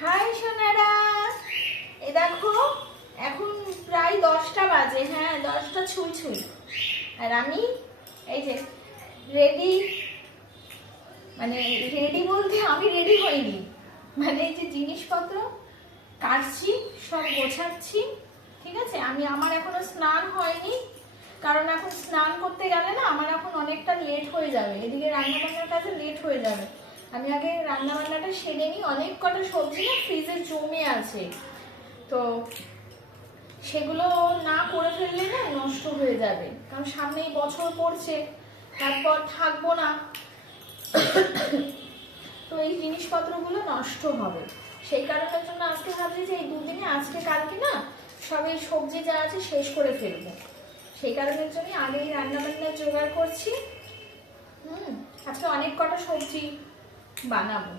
High Sonara, এ দেখো এখন প্রায় 10টা বাজে। হ্যাঁ, 10টা ছুঁই ছুঁই। আর আমি এই যে রেডি, মানে রেডি বলতে আমি রেডি হইনি, মানে এই যে জিনিসপত্র কাটছি, সব গোছাচ্ছি। ঠিক আছে, আমার এখনো স্নান হয়নি, কারণ এখন স্নান করতে গেলে না আমার এখন অনেকটা লেট হয়ে যাবে, এদিকে রান্নাবান্নার কাজে লেট হয়ে যাবে। আমি আগে রান্নাবান্নাটা সেরে নিই। অনেক কটা সবজি না ফ্রিজে জমে আছে, তো সেগুলো না করে ফেললে না নষ্ট হয়ে যাবে, কারণ সামনেই বছর পড়ছে, তারপর থাকবো না, তো এই জিনিসপত্রগুলো নষ্ট হবে। সেই কারণের জন্য আজকে ভাবছি যে এই দুদিনে আজকে কালকে না সব এই সবজি যা আছে শেষ করে ফেলবো। সেই কারণের জন্য আগেই রান্নাবান্নার জোগাড় করছি। আজকে অনেক কটা সবজি বানাবো।